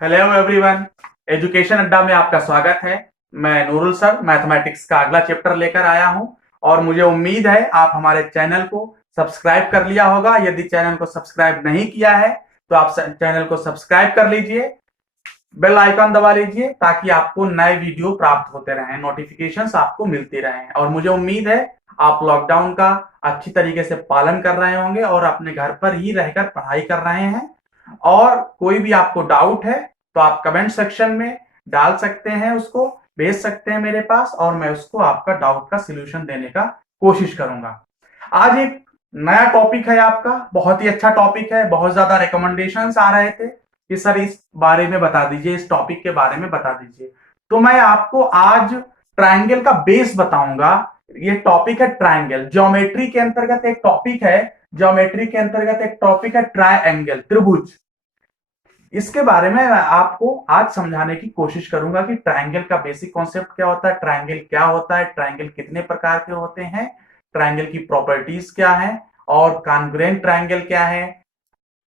Hello everyone. Education अड्डा में आपका स्वागत है। मैं नूरुल सर मैथमेटिक्स का अगला चैप्टर लेकर आया हूं और मुझे उम्मीद है आप हमारे चैनल को सब्सक्राइब कर लिया होगा। यदि चैनल को सब्सक्राइब नहीं किया है तो आप चैनल को सब्सक्राइब कर लीजिए, बेल आइकन दबा लीजिए ताकि आपको नए वीडियो प्राप्त होते रहें, नोटिफिकेशंस आपको मिलती रहें। और मुझे उम्मीद है आप लॉकडाउन का अच्छी तरीके से पालन कर रहे होंगे और अपने घर पर ही रहकर पढ़ाई कर रहे हैं। और कोई भी आपको डाउट है तो आप कमेंट सेक्शन में डाल सकते हैं, उसको भेज सकते हैं मेरे पास और मैं उसको आपका डाउट का सिल्यूशन देने का कोशिश करूंगा। आज एक नया टॉपिक है आपका, बहुत ही अच्छा टॉपिक है। बहुत ज्यादा रिकमेंडेशंस आ रहे थे कि सर इस बारे में बता दीजिए, इस टॉपिक के बारे में बता दीजिए। तो मैं आपको आज ट्राइंगल का बेस बताऊंगा। ये टॉपिक है ट्राइंगल, ज्योमेट्री के अंतर्गत एक टॉपिक है। ज्योमेट्री के अंतर्गत एक टॉपिक है ट्राइंगल, त्रिभुज। इसके बारे में मैं आपको आज समझाने की कोशिश करूंगा कि ट्राइंगल का बेसिक कॉन्सेप्ट क्या होता है, ट्राइंगल क्या होता है, ट्राइंगल कितने प्रकार के होते हैं, ट्राइंगल की प्रॉपर्टीज क्या है और कॉन्ग्रुएंट ट्राइंगल क्या है,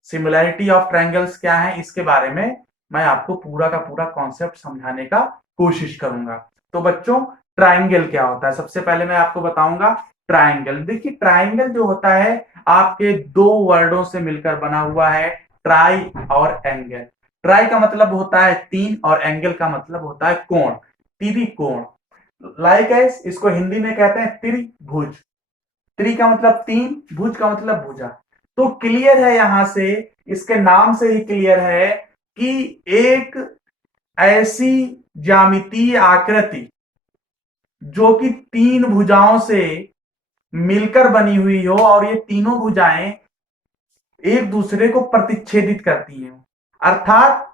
सिमिलैरिटी ऑफ ट्राइंगल्स क्या है। इसके बारे में मैं आपको पूरा का पूरा कॉन्सेप्ट समझाने का कोशिश करूंगा। तो बच्चों, ट्राइंगल क्या होता है सबसे पहले मैं आपको बताऊंगा। ट्राइंगल, देखिए ट्राइंगल जो होता है आपके दो वर्डों से मिलकर बना हुआ है, ट्राई और एंगल। ट्राई का मतलब होता है तीन और एंगल का मतलब होता है कोण, त्रिकोण। लाइक इसको हिंदी में कहते हैं त्रिभुज। त्रि का मतलब तीन, भुज का मतलब भुजा। तो क्लियर है, यहां से इसके नाम से ही क्लियर है कि एक ऐसी ज्यामितीय आकृति जो कि तीन भुजाओं से मिलकर बनी हुई हो और ये तीनों भुजाएं एक दूसरे को प्रतिच्छेदित करती हैं, अर्थात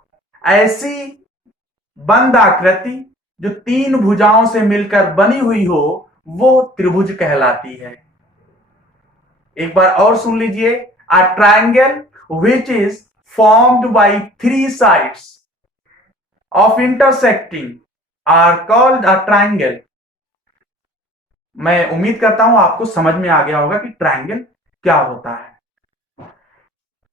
ऐसी बंद आकृति जो तीन भुजाओं से मिलकर बनी हुई हो वो त्रिभुज कहलाती है। एक बार और सुन लीजिए, a triangle which is formed by three sides of intersecting are called a triangle. मैं उम्मीद करता हूं आपको समझ में आ गया होगा कि ट्राइंगल क्या होता है।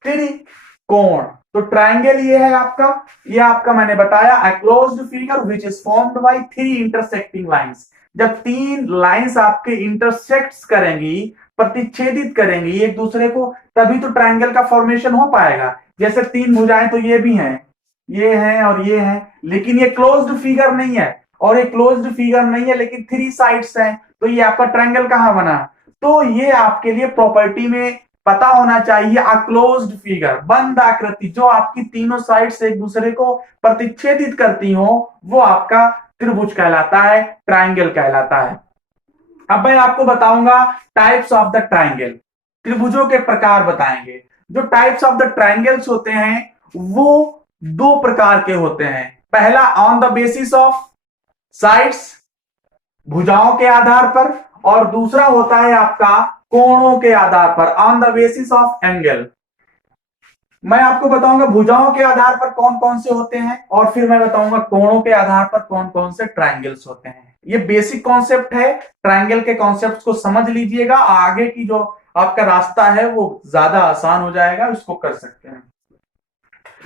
त्रिकोण, तो ट्राइंगल ये है आपका, ये आपका मैंने बताया a closed figure which is formed by three intersecting lines. जब तीन लाइंस आपके इंटरसेक्ट्स करेंगी, प्रतिच्छेदित करेंगी एक दूसरे को, तभी तो ट्राइंगल का फॉर्मेशन हो पाएगा। जैसे तीन भुजाएं तो ये भी हैं, ये हैं और ये हैं, लेकिन ये क्लोज्ड फिगर नहीं है और ये क्लोज्ड फिगर नहीं है लेकिन थ्री साइड्स हैं, तो ये आपका ट्राइंगल कहां बना। तो ये आपके लिए प्रॉपर्टी में पता होना चाहिए, अ क्लोज्ड फिगर, बंद आकृति जो आपकी तीनों साइड से एक दूसरे को प्रतिच्छेदित करती हो, वो आपका त्रिभुज कहलाता है, ट्राइंगल कहलाता है। अब मैं आपको बताऊंगा टाइप्स ऑफ द ट्राइंगल, त्रिभुजों के प्रकार बताएंगे। जो टाइप्स ऑफ द ट्राइंगल्स होते हैं वो दो प्रकार के होते हैं। पहला on the basis of sides, भुजाओं के आधार पर, और दूसरा होता है आपका कोणों के आधार पर, on the basis of angle. मैं आपको बताऊंगा भुजाओं के आधार पर कौन कौन से होते हैं और फिर मैं बताऊंगा कोणों के आधार पर कौन कौन से ट्राइंगल्स होते हैं। ये बेसिक कॉन्सेप्ट है, ट्राइंगल के कॉन्सेप्ट को समझ लीजिएगा, आगे की जो आपका रास्ता है वो ज्यादा आसान हो जाएगा, उसको कर सकते हैं।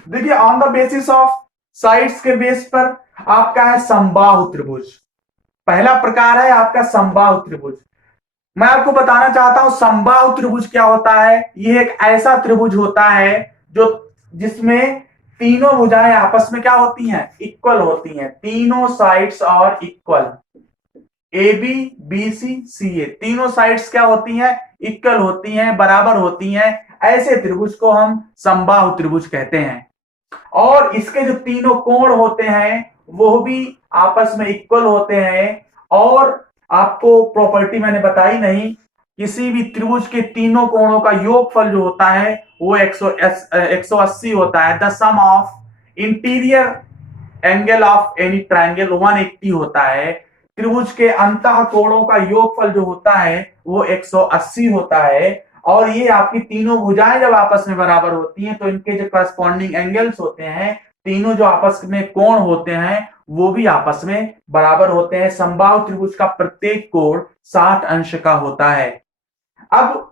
देखिए on the basis of sides के बेस पर आपका है समबाहु त्रिभुज। पहला प्रकार है आपका समबाहु त्रिभुज। मैं आपको बताना चाहता हूं समबाहु त्रिभुज क्या होता है। यह एक ऐसा त्रिभुज होता है जो जिसमें तीनों भुजाएं आपस में क्या होती हैं, इक्वल होती हैं, तीनों साइड्स और equal, A B B C C A, तीनों साइड्स क्या होती हैं, इक्वल होती हैं, बराबर होती हैं। ऐसे त्रिभुज को हम समबाहु त्रिभुज कहते हैं। और इसके जो तीनों कोण होते हैं वो भी आपस में इक्वल होते हैं। और आपको प्रॉपर्टी मैंने बताई नहीं, किसी भी त्रिभुज के तीनों कोणों का योगफल जो होता है वो 180 होता है। The sum of interior angle of any triangle 180 होता है। त्रिभुज के अंतः कोणों का योगफल जो होता है वो 180 होता है। और ये आपकी तीनों भुजाएं जब आपस में बराबर होती हैं तो इनके जो करस्पॉन्डिंग एंगल्स होते हैं, तीनों जो आपस में कोण होते हैं वो भी आपस में बराबर होते हैं। समबाहु त्रिभुज का प्रत्येक कोण 60 अंश का होता है। अब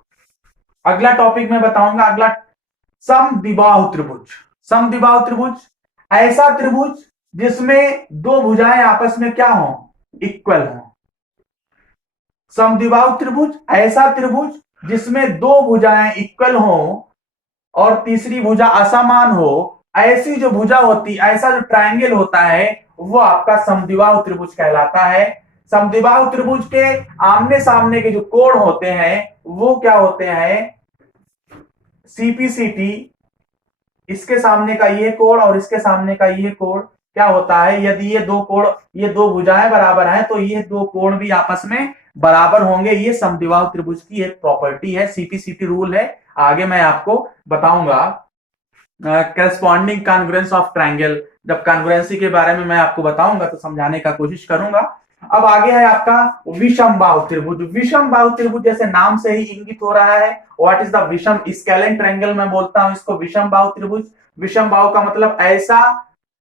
अगला टॉपिक मैं बताऊंगा, अगला समद्विबाहु त्रिभुज। समद्विबाहु त्रिभुज ऐसा त्रिभुज जिसमें दो भुजाएं आपस में क्या हो, इक्वल हो। समद्विबाहु त्रिभुज, ऐसा त्रिभुज जिसमें दो भुजाएं इक्वल हो और तीसरी भुजा असमान हो, ऐसी जो भुजा होती, ऐसा जो ट्रायंगल होता है वो आपका समद्विबाहु त्रिभुज कहलाता है। समद्विबाहु त्रिभुज के आमने सामने के जो कोण होते हैं वो क्या होते हैं, सीपीसीटी। इसके सामने का ये कोण और इसके सामने का ये कोण क्या होता है, यदि ये दो कोण, ये दो भुजाएं बराबर हैं तो ये दो कोण भी आपस में बराबर होंगे। ये समद्विबाहु त्रिभुज की एक प्रॉपर्टी है, सीपीसीटी रूल है। आगे मैं आपको बताऊंगा करस्पॉन्डिंग कॉन्ग्रुएंस ऑफ ट्रायंगल, जब कॉन्ग्रुएंसी के बारे में मैं आपको बताऊंगा तो समझाने का कोशिश करूंगा। अब आगे है आपका विषम बाहु त्रिभुज। विषम बाहु त्रिभुज जैसे नाम से ही इंगित हो रहा है, व्हाट इज द विषम स्केलेन ट्रायंगल, मैं बोलता हूं इसको विषम बाहु त्रिभुज। विषम बाहु का मतलब ऐसा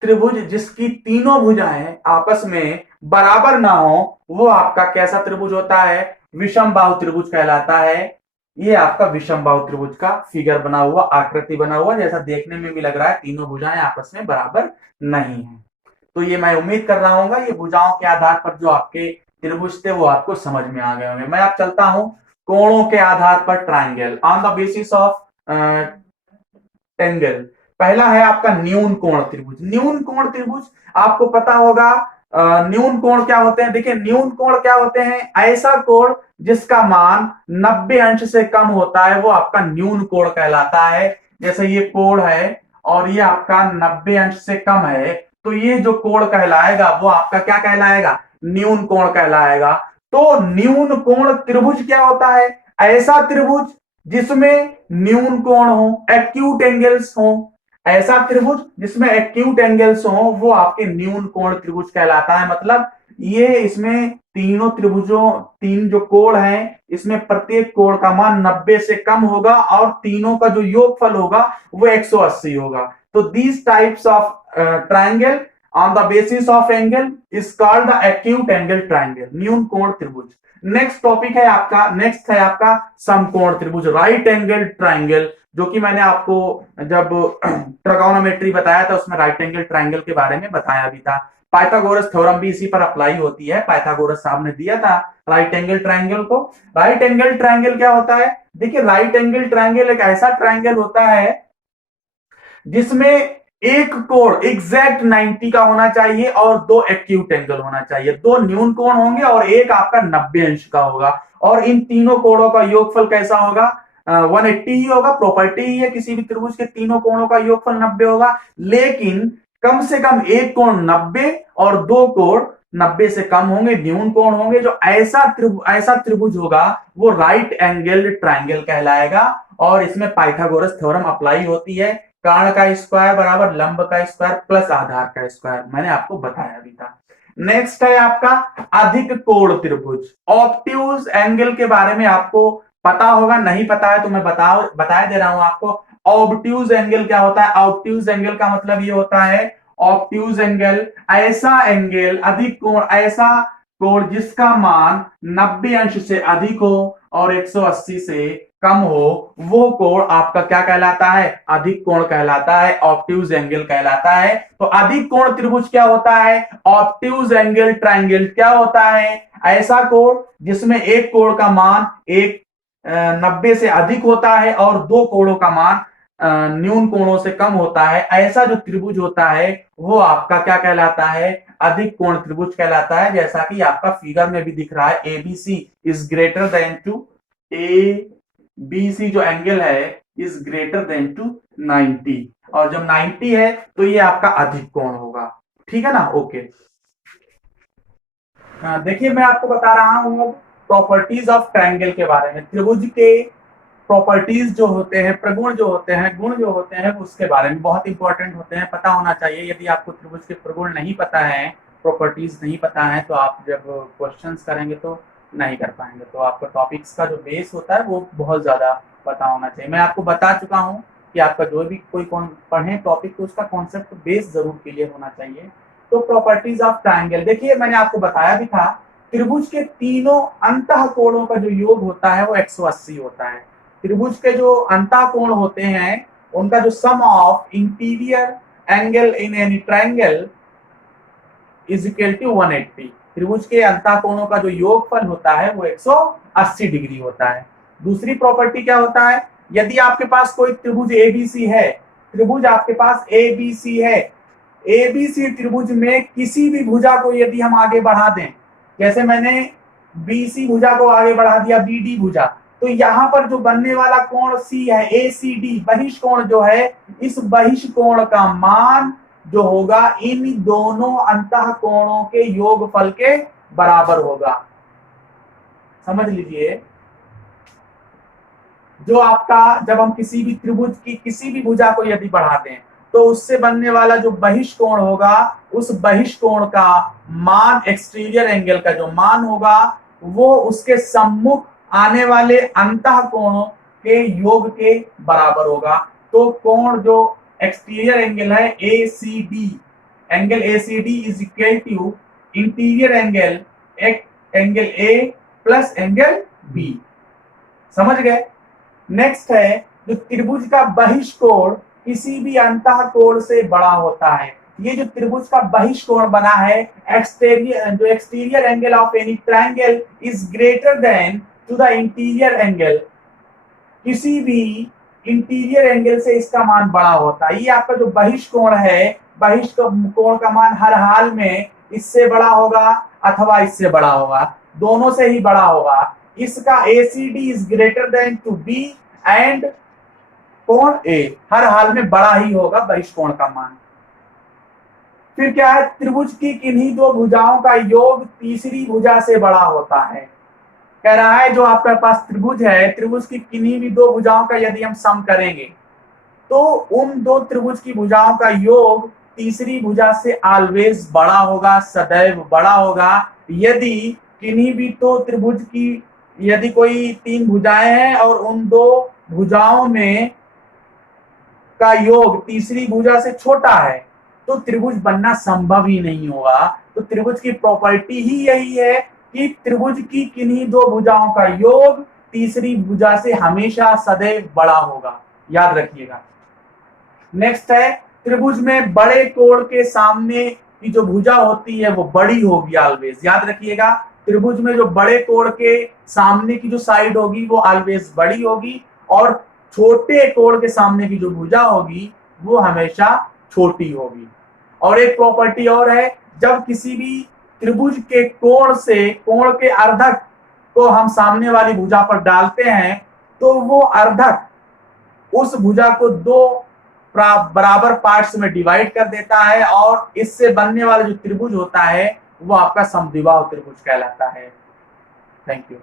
त्रिभुज जिसकी तीनों भुजाएं आपस में बराबर ना हो, वो आपका कैसा त्रिभुज होता है, विषम बाहु त्रिभुज कहलाता है। ये आपका विषम बाहु त्रिभुज का फिगर बना हुआ, आकृति बना हुआ, जैसा देखने में भी लग रहा है तीनों भुजाएं आपस में बराबर नहीं है। तो ये मैं उम्मीद कर रहा हूँ ये भुजाओं के आधार पर जो आपके त्रिभुज थे वो आपको समझ में आ गए होंगे। मैं अब चलता हूं कोणों के आधार पर triangle, on the basis of angle. पहला है आपका न्यून कोण त्रिभुज। न्यून कोण त्रिभुज आपको पता होगा, न्यून कोण क्या होते हैं, देखिए न्यून कोण क्या होते हैं, ऐसा कोण जिसका मान 90 अंश से कम होता है वो आपका न्यून कोण कहलाता है। जैसे ये कोण है और ये आपका 90 अंश से कम है, तो ये जो कोण कहलाएगा वो आपका क्या कहलाएगा, न्यून कोण कहलाएगा। तो न्यून कोण त्रिभुज क्या होता है, ऐसा त्रिभुज जिसमें न्यून कोण हो, एक्यूट एंगल्स हो। ऐसा त्रिभुज जिसमें एक्यूट एंगल्स हो वो आपके न्यून कोण त्रिभुज कहलाता है। मतलब ये इसमें तीनों त्रिभुजों, तीन जो कोण हैं इसमें प्रत्येक कोण का मान 90 से कम होगा और तीनों का जो योगफल होगा वो 180 होगा। तो these types of triangle on the basis of angle is called the acute angle triangle, न्यून कोण त्रिभुज। नेक्स्ट टॉपिक है आपका, नेक्स्ट है आपका समकोण त्रिभुज, राइट एंगल ट्रायंगल, जो कि मैंने आपको जब ट्रिगोनोमेट्री बताया था उसमें राइट एंगल ट्रायंगल के बारे में बताया भी था। पाइथागोरस थ्योरम भी इसी पर अप्लाई होती है, पाइथागोरस साहब ने दिया था राइट एंगल ट्रायंगल को। राइट एंगल ट्रायंगल क्या होता है, देखिए राइट एंगल ट्रायंगल एक ऐसा ट्रायंगल होता है जिसमें एक कोण एग्जैक्ट 90 का होना चाहिए और दो एक्यूट एंगल होना चाहिए, दो न्यून कोण होंगे और एक आपका 90 अंश का होगा। और इन तीनों कोणों का योगफल कैसा होगा, 180 ही होगा। प्रॉपर्टी ही है किसी भी त्रिभुज के तीनों कोणों का योगफल 90 होगा, लेकिन कम से कम एक कोण 90 और दो कोण 90 से कम होंगे, न्यून कोण होंगे। जो ऐसा त्रिभुज होगा वो राइट एंगल ट्रायंगल कहलाएगा। और इसमें पाइथागोरस थ्योरम अप्लाई होती है, कर्ण का स्क्वायर बराबर लंब का स्क्वायर प्लस आधार का स्क्वायर, मैंने आपको बताया भी था। नेक्स्ट है आपका अधिक कोण त्रिभुज। ऑब्ट्यूज एंगल के बारे में आपको पता होगा, नहीं पता है तो मैं बता दे रहा हूं आपको। ऑब्ट्यूज एंगल क्या होता है, ऑब्ट्यूज एंगल का मतलब ये होता है, ऑब्ट्यूज एंगल ऐसा एंगल, अधिक कोण ऐसा कोण जिसका मान 90 अंश से अधिक हो और 180 से कम हो, वो कोण आपका क्या कहलाता है, अधिक कोण कहलाता है, ऑब्ट्यूज एंगल कहलाता है। तो अधिक कोण त्रिभुज क्या होता है, ऑब्ट्यूज एंगल ट्रायंगल क्या होता है, ऐसा कोण जिसमें एक कोण का मान 90 से अधिक होता है और दो कोणों का मान न्यून कोणों से कम होता है। ऐसा जो त्रिभुज होता है वो आपका क्या कहलाता है, अधिक कोण त्रिभुज कहलाता है। जैसा कि आपका फिगर में भी दिख रहा है, ABC is greater than to, ABC जो एंगल है इज ग्रेटर देन टू 90, और जब 90 है तो ये आपका अधिक कोण होगा। ठीक है ना, ओके। देखिए मैं आपको बता रहा हूं प्रॉपर्टीज ऑफ ट्रायंगल के बारे में। त्रिभुज के प्रॉपर्टीज जो होते हैं, प्रगुण जो होते हैं, गुण जो होते हैं, उसके बारे में बहुत इंपॉर्टेंट होते हैं, पता होना चाहिए। यदि आपको त्रिभुज के प्रगुण नहीं पता है, प्रॉपर्टीज नहीं पता है, तो आप जब क्वेश्चंस करेंगे तो नहीं कर पाएंगे। तो आपका टॉपिक्स का जो बेस होता है वो बहुत ज्यादा पता होना चाहिए। मैं आपको बता चुका हूँ कि आपका जो भी कोई पढ़े टॉपिक तो उसका कॉन्सेप्ट बेस जरूर क्लियर होना चाहिए। तो प्रॉपर्टीज ऑफ ट्रायंगल, देखिए मैंने आपको बताया भी था, त्रिभुज के तीनों अंतः कोणों का जो योग होता है वो 180 होता है। त्रिभुज के जो अंतः कोण होते हैं उनका जो sum of interior angle in any triangle is equal to 180। त्रिभुज के अंतःकोणों का जो योगफल होता है वो 180 डिग्री होता है। दूसरी प्रॉपर्टी क्या होता है, यदि आपके पास कोई त्रिभुज एबीसी है, त्रिभुज आपके पास एबीसी है, एबीसी त्रिभुज में किसी भी भुजा को यदि हम आगे बढ़ा दें, जैसे मैंने बीसी भुजा को आगे बढ़ा दिया बीडी भुजा, तो यहां पर जो बनने वाला कोण सी है एसीडी बहिष्कोण जो है, इस बहिष्कोण का मान जो होगा इन दोनों अंतःकोणों के योगफल के बराबर होगा। समझ लीजिए, जो आपका जब हम किसी भी त्रिभुज की किसी भी भुजा को यदि बढ़ाते हैं तो उससे बनने वाला जो बहिष्कोण होगा, उस बहिष्कोण का मान, एक्सटीरियर एंगल का जो मान होगा वो उसके सम्मुख आने वाले अंतःकोणों के योग के बराबर होगा। तो कोण जो एक्सटीरियर एंगल है ACD, angle ACD is equal to interior angle angle A plus angle B. समझ गए। नेक्स्ट है जो त्रिभुज का बहिष्कोण किसी भी अंतःकोण से बड़ा होता है। ये जो त्रिभुज का बहिष्कोण बना है, जो exterior angle of any triangle is greater than to the interior angle, किसी भी इंटीरियर एंगल से इसका मान बड़ा होता है। ये आपका जो बहिष्कोण है, बहिष्कोण का मान हर हाल में इससे बड़ा होगा अथवा इससे बड़ा होगा, दोनों से ही बड़ा होगा। इसका ACD is greater than to B and कोण ए, हर हाल में बड़ा ही होगा बहिष्कोण का मान। फिर क्या है, त्रिभुज की किन्हीं दो भुजाओं का योग तीसरी भुजा से बड़ा होता है। कह रहा है जो आपके पास त्रिभुज है, त्रिभुज की किन्हीं भी दो भुजाओं का यदि हम सम करेंगे तो उन दो त्रिभुज की भुजाओं का योग तीसरी भुजा से ऑलवेज बड़ा होगा, सदैव बड़ा होगा। यदि किन्हीं भी दो त्रिभुज की यदि कोई तीन भुजाएं हैं और उन दो भुजाओं में का योग तीसरी भुजा से छोटा है तो त्रिभुज बनना संभव ही नहीं होगा। तो त्रिभुज की प्रॉपर्टी ही यही है कि त्रिभुज की किन्हीं दो भुजाओं का योग तीसरी भुजा से हमेशा सदैव बड़ा होगा, याद रखिएगा। नेक्स्ट है, त्रिभुज में बड़े कोण के सामने की जो भुजा होती है वो बड़ी होगी ऑलवेज, याद रखिएगा। त्रिभुज में जो बड़े कोण के सामने की जो साइड होगी वो ऑलवेज बड़ी होगी और छोटे कोण के सामने की जो भुजा होगी वो हमेशा छोटी होगी। और एक प्रॉपर्टी और है, जब किसी भी त्रिभुज के कोण से कोण के अर्धक को हम सामने वाली भुजा पर डालते हैं तो वो अर्धक उस भुजा को दो बराबर पार्ट्स में डिवाइड कर देता है और इससे बनने वाला जो त्रिभुज होता है वो आपका समद्विबाहु त्रिभुज कहलाता है। Thank you.